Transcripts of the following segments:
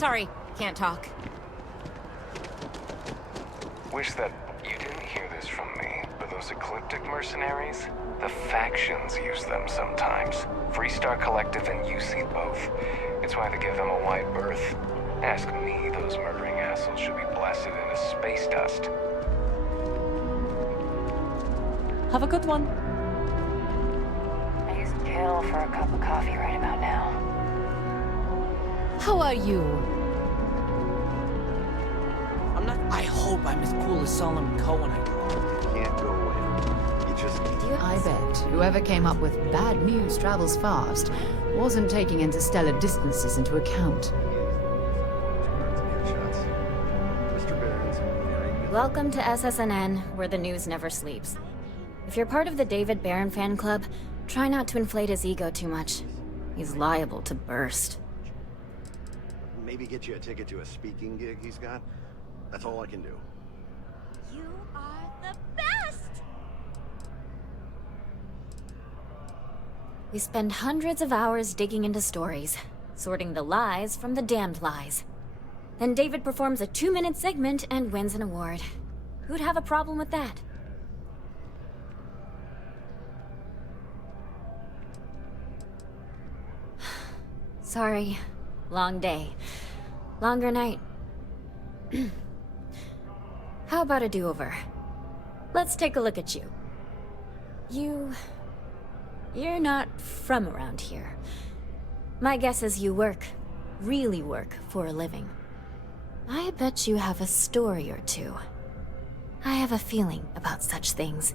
Sorry, can't talk. Wish that you didn't hear this from me, but those ecliptic mercenaries, the factions use them sometimes. Freestar Collective and UC both. It's why they give them a wide berth. Ask me, those murdering assholes should be blasted into space dust. Have a good one. I used Kill for a cup of coffee right about now. How are you? I hope I'm as cool as Solomon Cohen I grow up. Can't go away. You just... I bet whoever came up with bad news travels fast wasn't taking interstellar distances into account. Welcome to SSNN, where the news never sleeps. If you're part of the David Barron fan club, try not to inflate his ego too much. He's liable to burst. Maybe get you a ticket to a speaking gig he's got. That's all I can do. You are the best! We spend hundreds of hours digging into stories, sorting the lies from the damned lies. Then David performs a 2-minute segment and wins an award. Who'd have a problem with that? Sorry. Long day. Longer night. How about a do-over? Let's take a look at you. You're not from around here. My guess is you work, really work, for a living. I bet you have a story or two. I have a feeling about such things.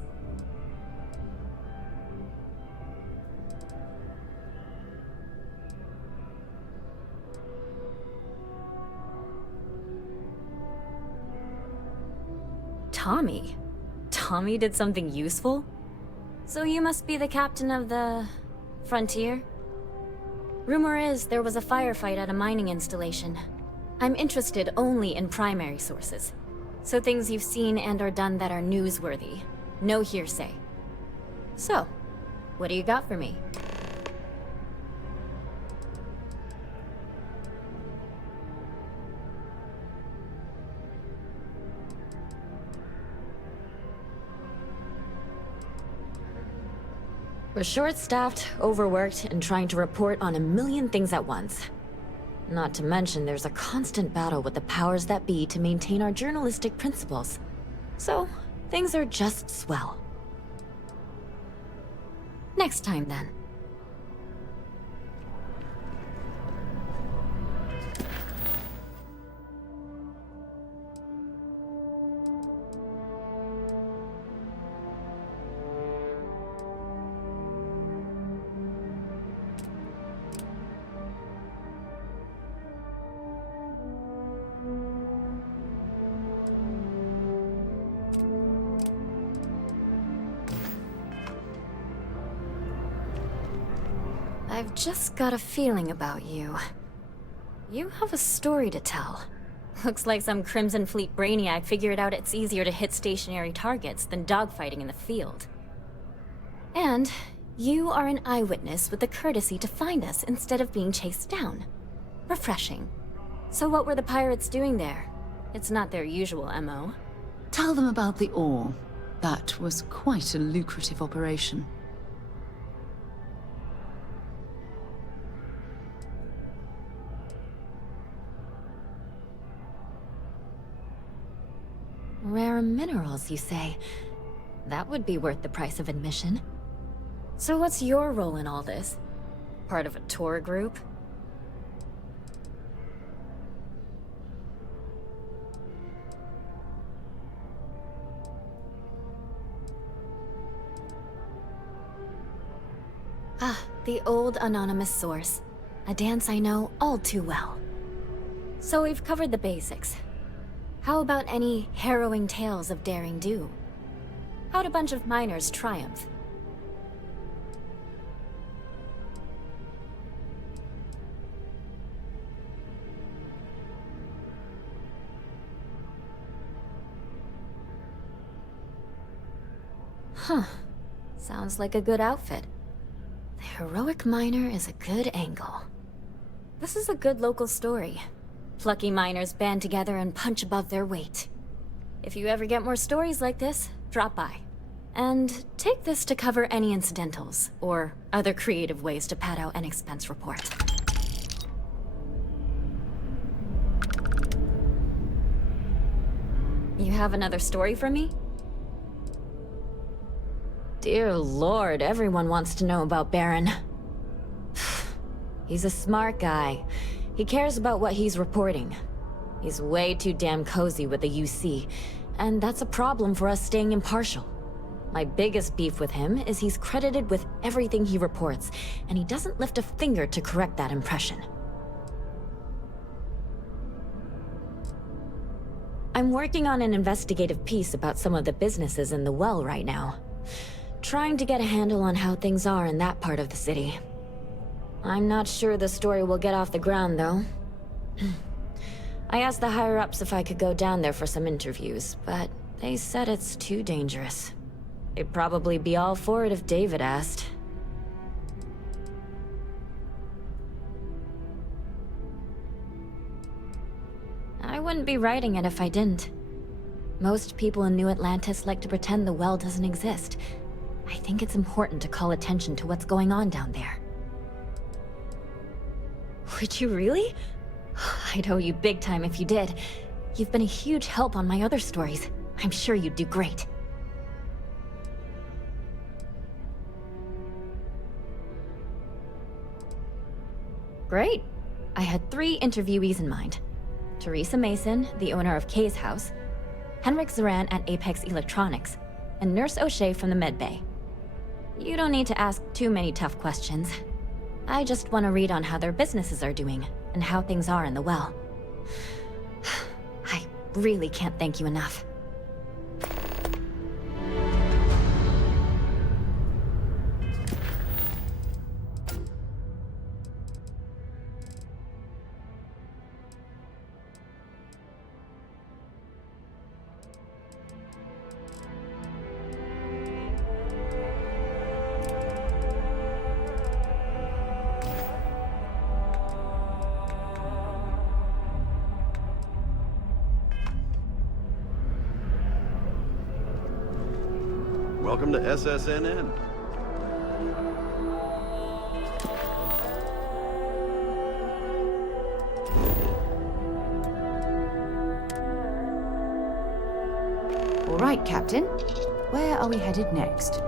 Tommy? Tommy did something useful? So you must be the captain of the... Frontier? Rumor is there was a firefight at a mining installation. I'm interested only in primary sources. So things you've seen and or done that are newsworthy. No hearsay. So, what do you got for me? We're short-staffed, overworked, and trying to report on a million things at once. Not to mention there's a constant battle with the powers that be to maintain our journalistic principles. So, things are just swell. Next time, then. I've just got a feeling about you. You have a story to tell. Looks like some Crimson Fleet brainiac figured out it's easier to hit stationary targets than dogfighting in the field. And you are an eyewitness with the courtesy to find us instead of being chased down. Refreshing. So what were the pirates doing there? It's not their usual MO. Tell them about the ore. That was quite a lucrative operation. Rare minerals, you say? That would be worth the price of admission. So what's your role in all this? Part of a tour group? Ah, the old anonymous source. A dance I know all too well. So we've covered the basics. How about any harrowing tales of daring do? How'd a bunch of miners triumph? Huh. Sounds like a good outfit. The heroic miner is a good angle. This is a good local story. Plucky miners band together and punch above their weight. If you ever get more stories like this, drop by. And take this to cover any incidentals, or other creative ways to pad out an expense report. You have another story for me? Dear Lord, everyone wants to know about Baron. He's a smart guy. He cares about what he's reporting. He's way too damn cozy with the UC, and that's a problem for us staying impartial. My biggest beef with him is he's credited with everything he reports, and he doesn't lift a finger to correct that impression. I'm working on an investigative piece about some of the businesses in the well right now. Trying to get a handle on how things are in that part of the city. I'm not sure the story will get off the ground, though. I asked the higher-ups if I could go down there for some interviews, but they said it's too dangerous. They'd probably be all for it if David asked. I wouldn't be writing it if I didn't. Most people in New Atlantis like to pretend the well doesn't exist. I think it's important to call attention to what's going on down there. Would you really? I'd owe you big time if you did. You've been a huge help on my other stories. I'm sure you'd do great. Great. I had 3 interviewees in mind. Teresa Mason, the owner of Kay's house, Henrik Zoran at Apex Electronics, and Nurse O'Shea from the Med Bay. You don't need to ask too many tough questions. I just want to read on how their businesses are doing, and how things are in the well. I really can't thank you enough. Welcome to SSNN. All right, Captain. Where are we headed next?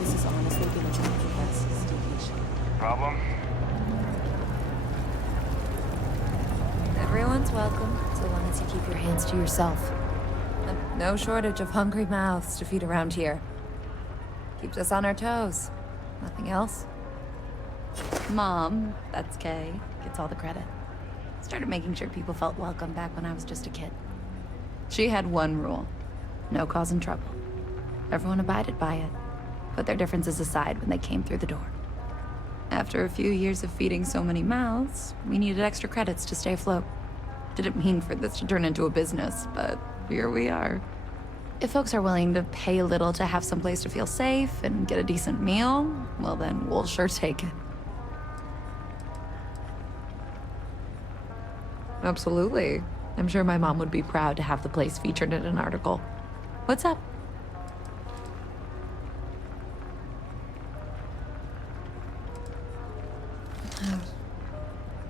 This is honestly gonna be the best staycation. Problem? Everyone's Everyone's welcome, so long as you keep your hands to yourself. No shortage of hungry mouths to feed around here. Keeps us on our toes. Nothing else. Mom, that's Kay, gets all the credit. Started making sure people felt welcome back when I was just a kid. She had one rule: no causing trouble. Everyone abided by it, put their differences aside when they came through the door. After a few years of feeding so many mouths, we needed extra credits to stay afloat. Didn't mean for this to turn into a business, but here we are. If folks are willing to pay a little to have someplace to feel safe and get a decent meal, well then, we'll sure take it. Absolutely. I'm sure my mom would be proud to have the place featured in an article. What's up?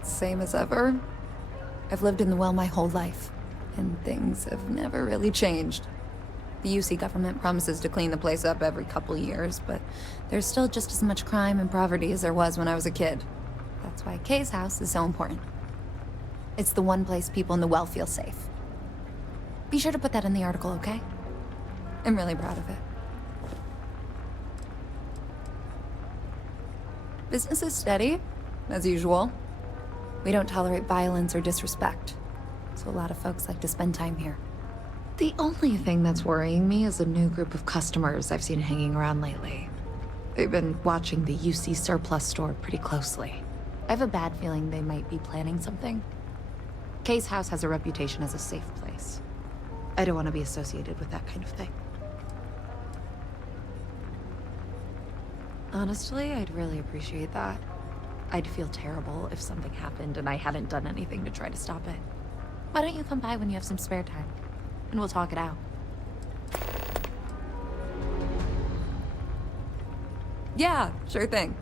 Same as ever. I've lived in the well my whole life, and things have never really changed. The UC government promises to clean the place up every couple years, but there's still just as much crime and poverty as there was when I was a kid. That's why Kay's house is so important. It's the one place people in the well feel safe. Be sure to put that in the article, okay? I'm really proud of it. Business is steady, as usual. We don't tolerate violence or disrespect, so a lot of folks like to spend time here. The only thing that's worrying me is a new group of customers I've seen hanging around lately. They've been watching the UC surplus store pretty closely. I have a bad feeling they might be planning something. Kay's house has a reputation as a safe place. I don't want to be associated with that kind of thing. Honestly, I'd really appreciate that. I'd feel terrible if something happened and I hadn't done anything to try to stop it. Why don't you come by when you have some spare time? And we'll talk it out. Yeah, sure thing.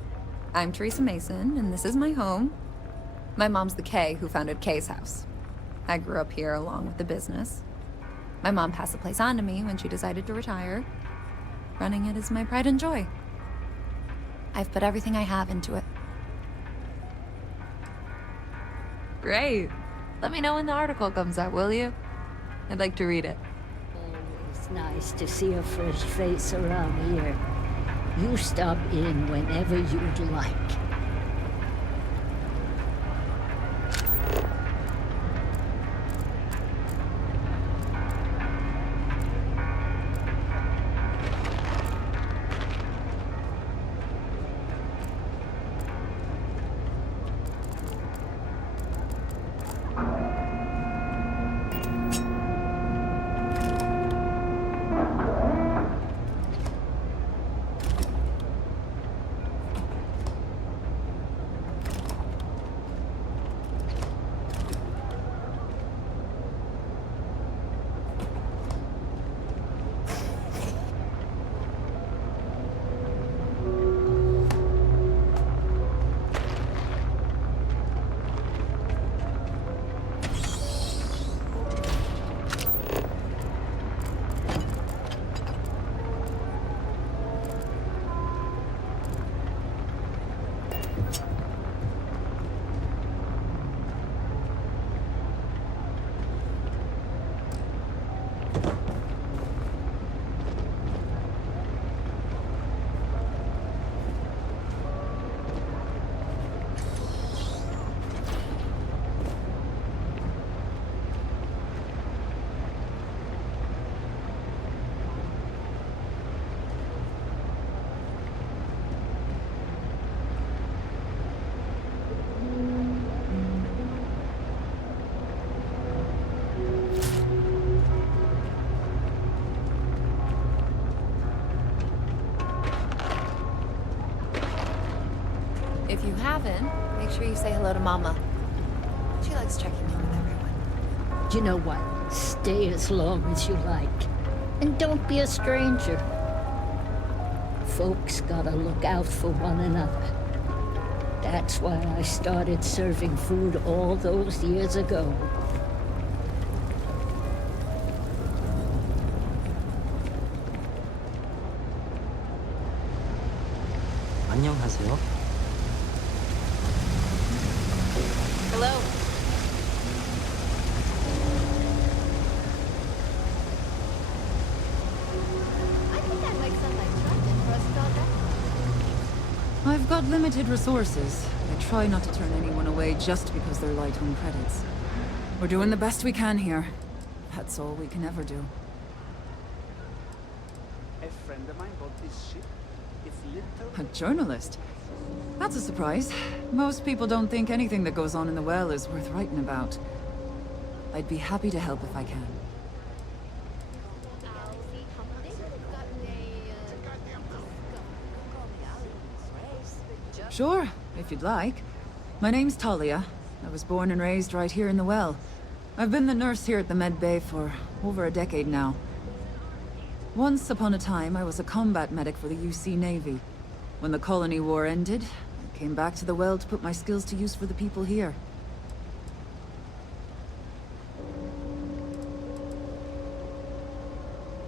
I'm Teresa Mason, and this is my home. My mom's the Kay who founded Kay's house. I grew up here along with the business. My mom passed the place on to me when she decided to retire. Running it is my pride and joy. I've put everything I have into it. Great. Let me know when the article comes out, will you? I'd like to read it. Always nice to see a fresh face around here. You stop in whenever you'd like. If you haven't, make sure you say hello to Mama. She likes checking in with everyone. You know what? Stay as long as you like. And don't be a stranger. Folks gotta look out for one another. That's why I started serving food all those years ago. 안녕하세요. Hello. I've got limited resources. I try not to turn anyone away just because they're light on credits. We're doing the best we can here. That's all we can ever do. A friend of mine bought this ship. It's literally... A journalist? That's a surprise. Most people don't think anything that goes on in the well is worth writing about. I'd be happy to help if I can. Sure, if you'd like. My name's Talia. I was born and raised right here in the well. I've been the nurse here at the med bay for over a decade now. Once upon a time, I was a combat medic for the UC Navy. When the colony war ended, I came back to the well to put my skills to use for the people here.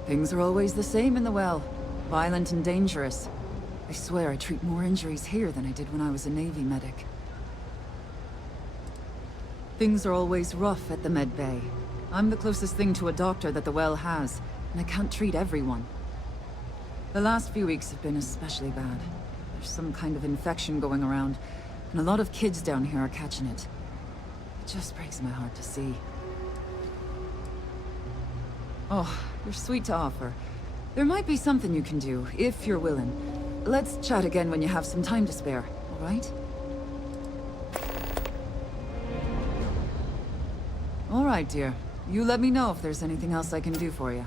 Things are always the same in the well. Violent and dangerous. I swear I treat more injuries here than I did when I was a Navy medic. Things are always rough at the med bay. I'm the closest thing to a doctor that the well has, and I can't treat everyone. The last few weeks have been especially bad. There's some kind of infection going around, and a lot of kids down here are catching it. It just breaks my heart to see. Oh, you're sweet to offer. There might be something you can do, if you're willing. Let's chat again when you have some time to spare, all right? All right, dear. You let me know if there's anything else I can do for you.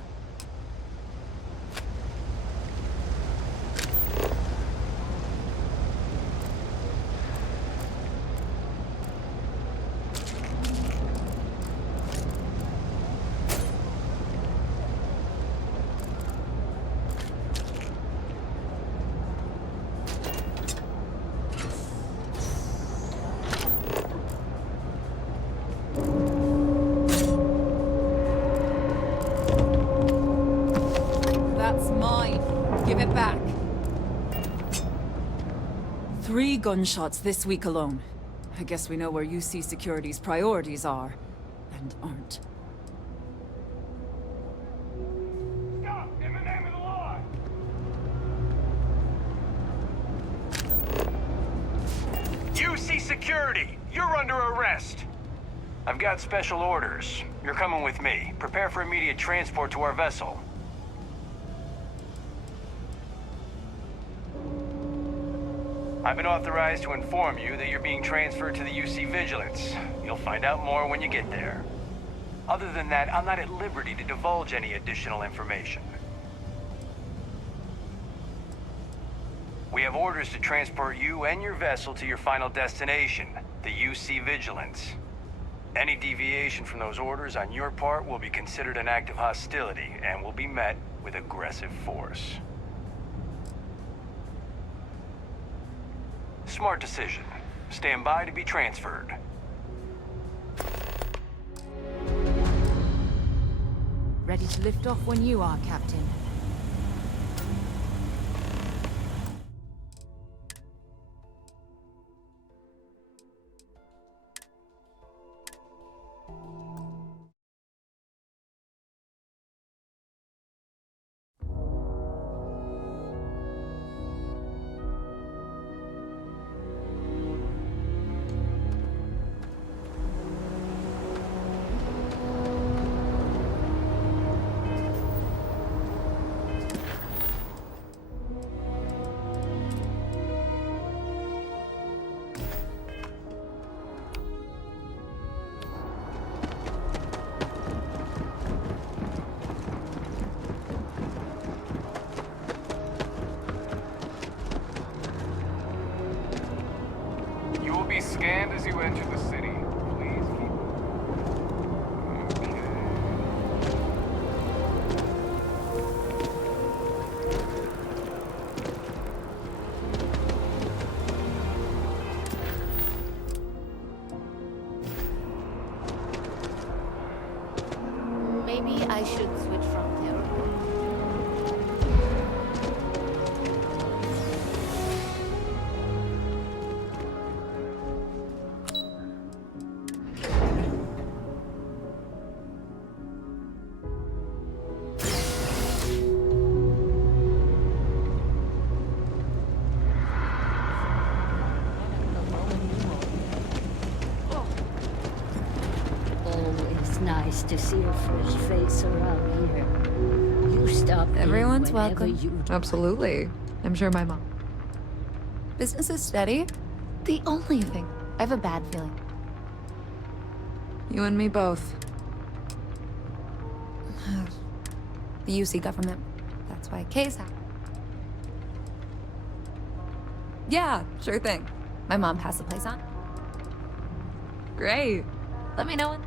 Back. 3 gunshots this week alone. I guess we know where UC Security's priorities are, and aren't. Stop! In the name of the law! UC Security! You're under arrest! I've got special orders. You're coming with me. Prepare for immediate transport to our vessel. I've been authorized to inform you that you're being transferred to the UC Vigilance. You'll find out more when you get there. Other than that, I'm not at liberty to divulge any additional information. We have orders to transport you and your vessel to your final destination, the UC Vigilance. Any deviation from those orders on your part will be considered an act of hostility and will be met with aggressive force. Smart decision. Stand by to be transferred. Ready to lift off when you are, Captain. Scanned as you enter the city. Please keep... Okay. Maybe I should switch from terrible. nice to see a fresh face around here. You stop in Everyone's whenever welcome. you'd Absolutely. I'm sure my mom. Business is steady. The only thing. I have a bad feeling. You and me both. The UC government. That's why Kay's happened. Yeah, sure thing. My mom passed the place on. Great. Let me know when.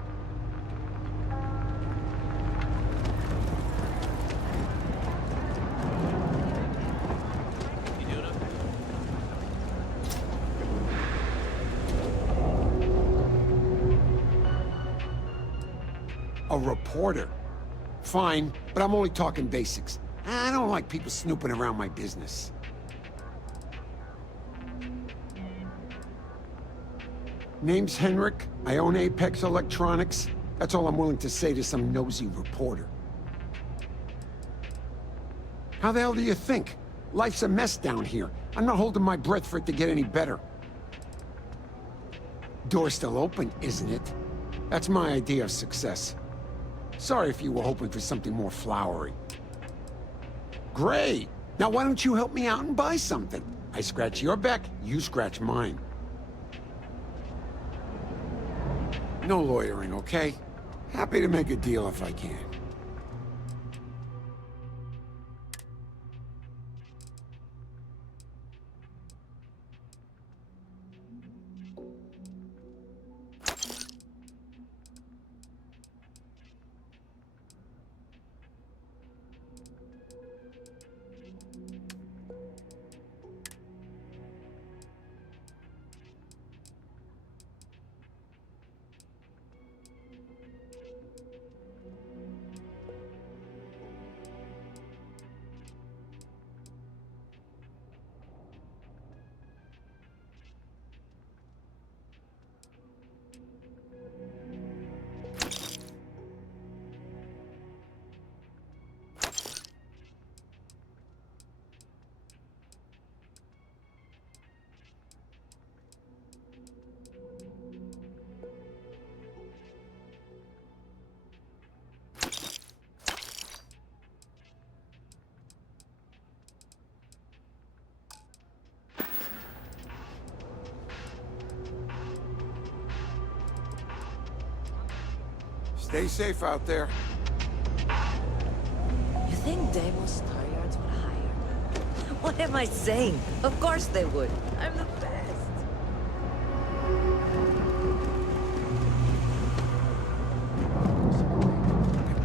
A reporter. Fine, but I'm only talking basics. I don't like people snooping around my business. Name's Henrik. I own Apex Electronics. That's all I'm willing to say to some nosy reporter. How the hell do you think? Life's a mess down here. I'm not holding my breath for it to get any better. Door's still open, isn't it? That's my idea of success. Sorry if you were hoping for something more flowery. Great! Now why don't you help me out and buy something? I scratch your back, you scratch mine. No loitering, okay? Happy to make a deal if I can. Stay safe out there. You think Deimos Star Yards would hire? What am I saying? Of course they would. I'm the best.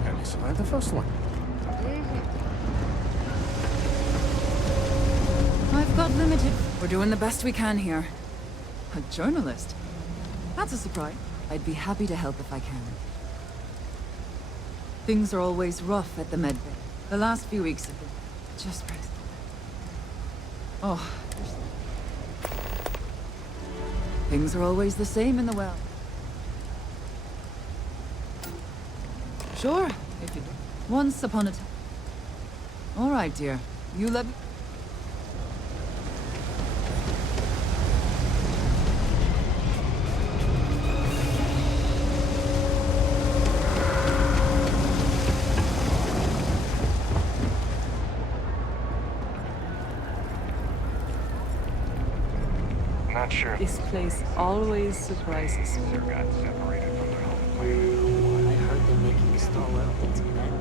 Excellent, the first one. I've got limited. We're doing the best we can here. A journalist? That's a surprise. I'd be happy to help if I can. Things are always rough at the med bay. The last few weeks have been just crazy. Oh. Things are always the same in the well. Sure, if you do. Once upon a time. All right, dear. You let me... Not sure if This place always surprises me. got separated from their home planet. I heard they're making a Star weapons, man.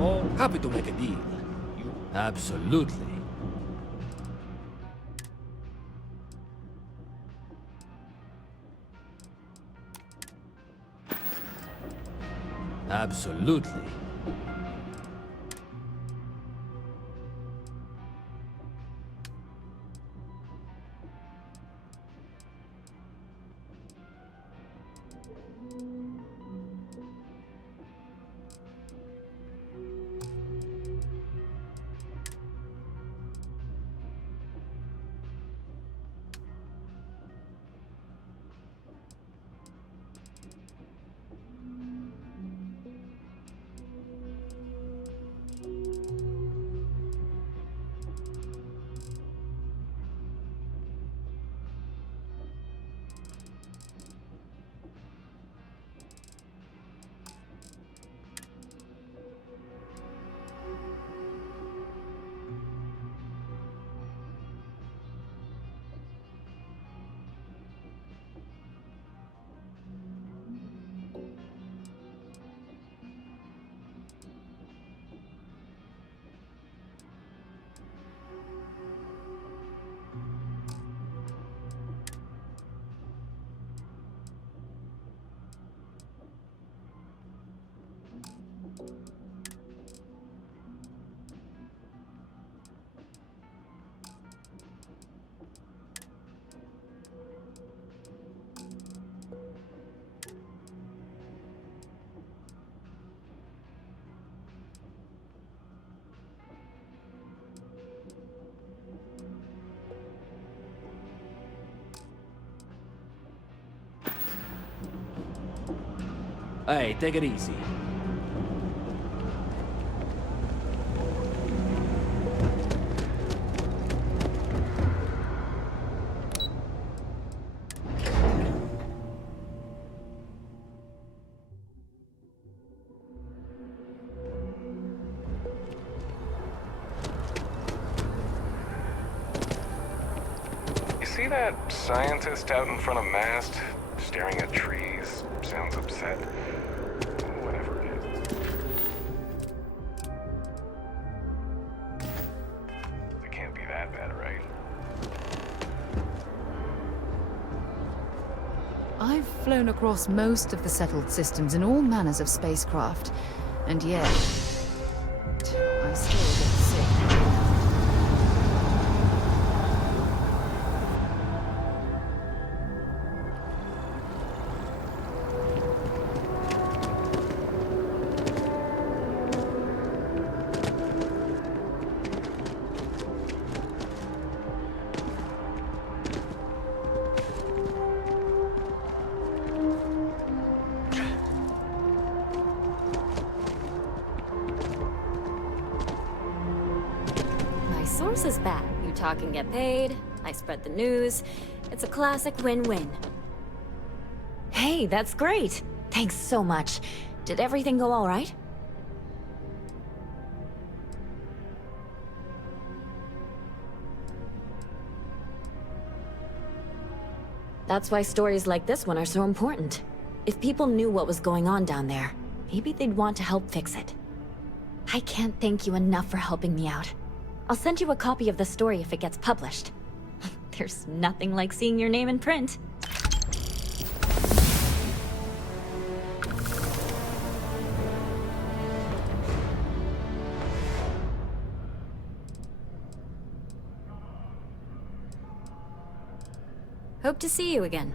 Oh, happy to make a deal. You absolutely. Absolutely. Hey, take it easy. See that scientist out in front of mast, staring at trees, sounds upset. Whatever it is. It can't be that bad, right? I've flown across most of the settled systems in all manners of spacecraft, and yet I still get sick. Source is back. You talk and get paid. I spread the news. It's a classic win-win. Hey, that's great. Thanks so much. Did everything go all right? That's why stories like this one are so important. If people knew what was going on down there, maybe they'd want to help fix it. I can't thank you enough for helping me out. I'll send you a copy of the story if it gets published. There's nothing like seeing your name in print. Hope to see you again.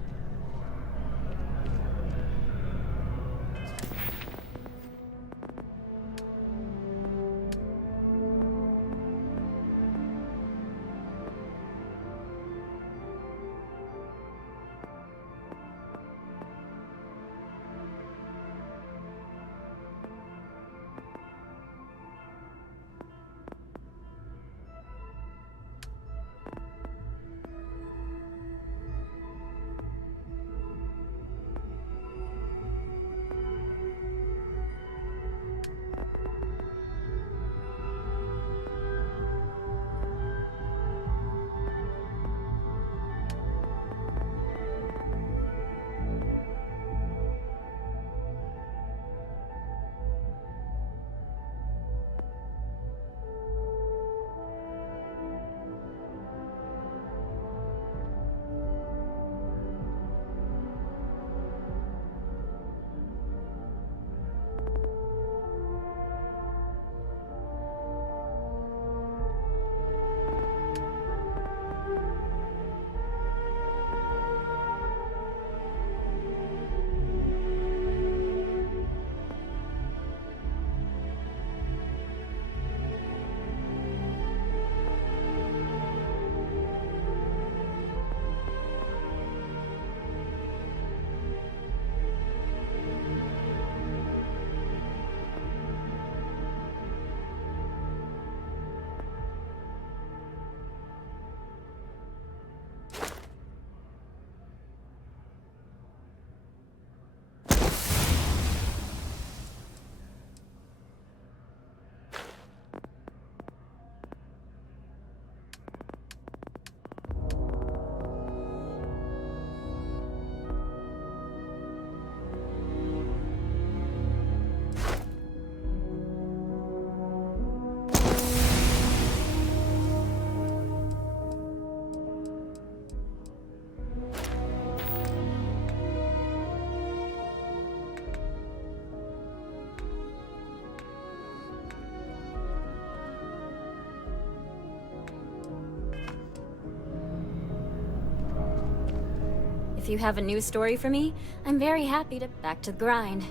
If you have a new story for me, I'm very happy to back to the grind.